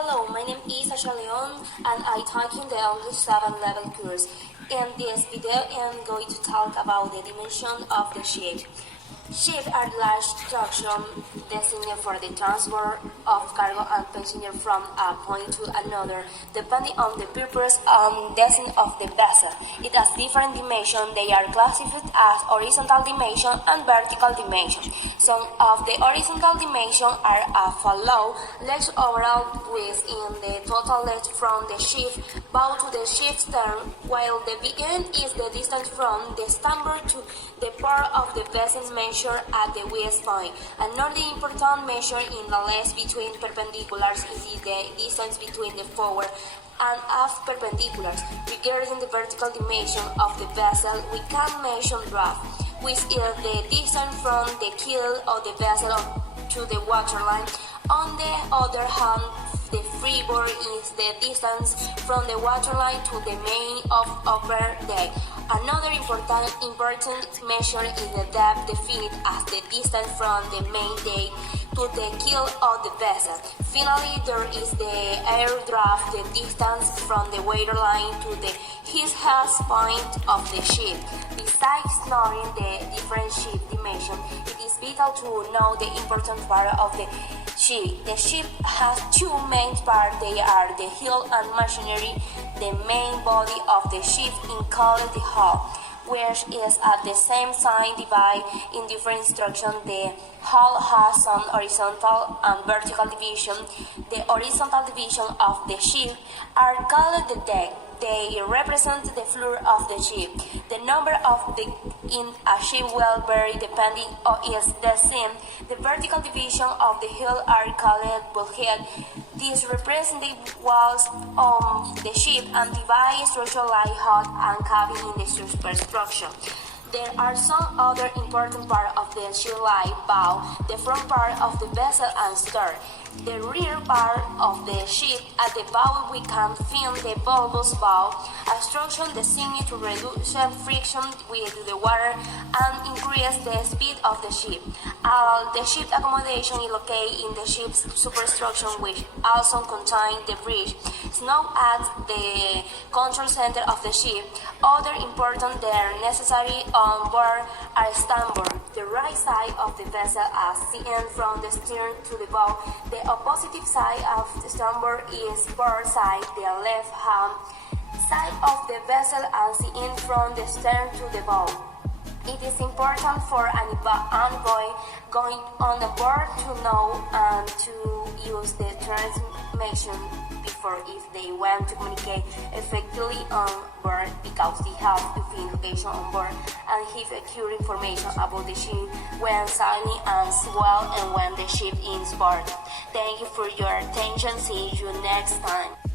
Hello, my name is Asha Leon and I talk in the English 7 level course. In this video, I'm going to talk about the dimension of the ship. Ships are large structures designed for the transport of cargo and passengers from a point to another, depending on the purpose and design of the vessel. It has different dimensions. They are classified as horizontal dimension and vertical dimension. Some of the horizontal dimensions are as follows: length overall width in the total length from the ship bow to the ship's stern, while the BN is the distance from the starboard to the port of the vessel measured at the waist point. Another important measure in the length between perpendiculars is the distance between the forward and aft perpendiculars. Regarding the vertical dimension of the vessel, we can measure draft, which is the distance from the keel of the vessel to the waterline. On the other hand, the freeboard is the distance from the waterline to the main of upper deck. Another important measure is the depth, defined as the distance from the main deck to the keel of the vessel. Finally, there is the air draft, the distance from the waterline to the highest point of the ship. Besides knowing the different ship dimensions, it is vital to know the important part of the ship. The ship has two main parts. They are the hull and machinery. The main body of the ship is called the hull, which is at the same time divided in different sections. The hull has some horizontal and vertical division. The horizontal division of the ship are called the deck. They represent the floor of the ship. The number of decks in a ship will vary depending on its design. The vertical division of the hull are called bulkhead. These represent the walls on the ship and divide structure like hull and cabin in the superstructure. There are some other important parts of the ship like bow, the front part of the vessel, and stern. The rear part of the ship, at the bow we can find the bulbous bow, a structure designed to reduce friction with the water and increase the speed of the ship. The ship accommodation is located in the ship's superstructure, which also contains the bridge. It's known as the control center of the ship. Other important that are necessary on board are starboard, the right side of the vessel as seen from the stern to the bow. The opposite side of the starboard is port side, the left hand side of the vessel as seen from the stern to the bow. It is important for an envoy going on the board to know and to use the transmission before if they want to communicate effectively on board, because they have to find location on board and give accurate information about the ship when sailing as well and when the ship is boarded. Thank you for your attention. See you next time.